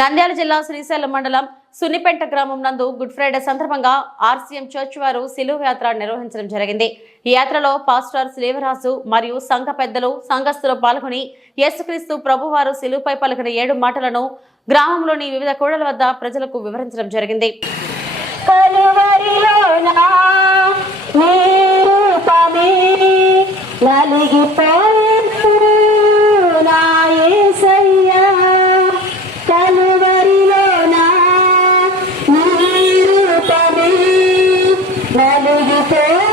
నంద్యాల జిల్లా శ్రీశైలం మండలం సున్నిపెంట గ్రామం నందు గుడ్ ఫ్రైడే సందర్భంగా ఆర్సీఎం చర్చ్ వారు సిలువ యాత్ర నిర్వహించడం జరిగింది. ఈ యాత్రలో పాస్టర్ శ్రీవరాజు మరియు సంఘ పెద్దలు సంఘస్థులు పాల్గొని యేసుక్రీస్తు ప్రభువారు సిలువపై పలికిన 7 మాటలను గ్రామంలోని వివిధ కూడల వద్ద ప్రజలకు వివరించడం జరిగింది. నలుగిపోయి